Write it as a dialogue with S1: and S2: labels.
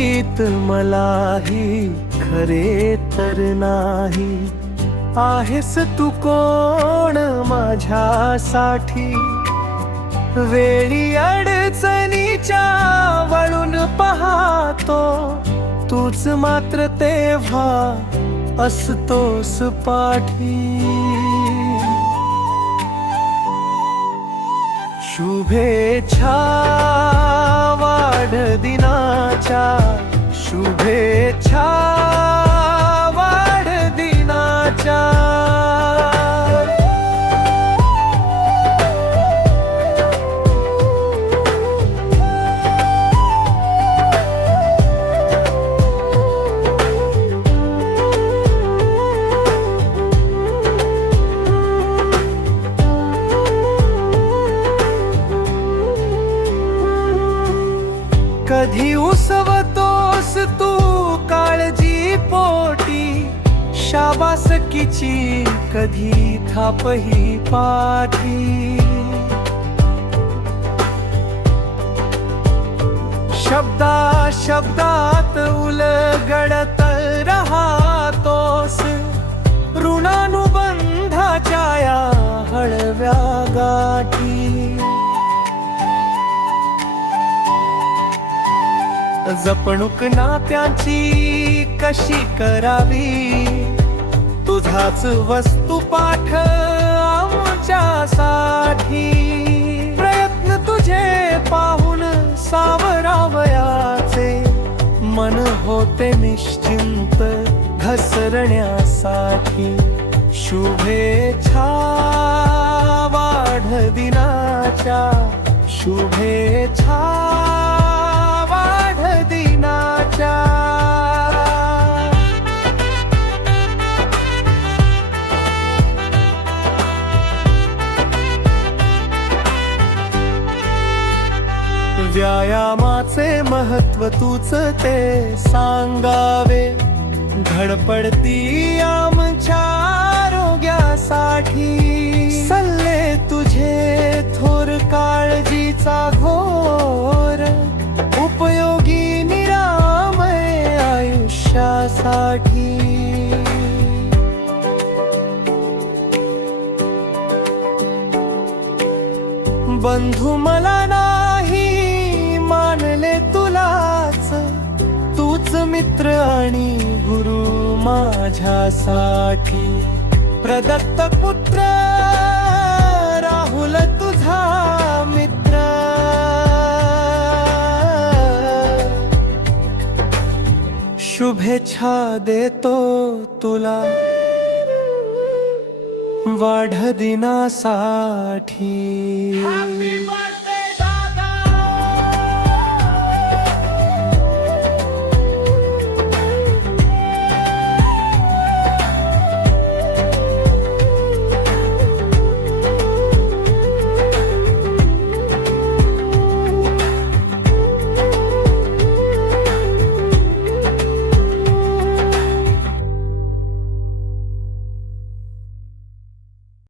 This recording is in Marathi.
S1: माहीत मलाही खरे तर नाही. आहेस तू कोण माझ्यासाठी? वेळी अडचणीच्या वळून पाहतो. तूच मात्र तेव्हा असतोस पाठी. शुभेच्छा वाढदिनाच्या शुभेच्छा कधी उसवतोस तू काळजी पोटी शाबासकीची कधी थापही पाठी. शब्दा शब्दात उलगडत जपणूक नात्याची कशी करावी? तुझाच वस्तू पाठ आमच्यासाठी. प्रयत्न तुझे पाहून सावरावयाचे. मन होते निश्चिंत घसरण्यासाठी. शुभेच्छा वाढदिनाच्या. शुभेच्छा व्यायामाचे महत्त्व तूच ते सांगावे. धडपडती आमच्या आरोग्यासाठी. सल्ले तुझे थोर काळजीचा घोर. उपयोगी निरामय आयुष्यासाठी. बंधू मला ना मानले तुलाच. तूच मित्र आणि गुरु माझ्यासाठी. प्रदत्त पुत्र राहुल तुझा मित्र. शुभेच्छा देतो तुला. वाढदिनासाठी.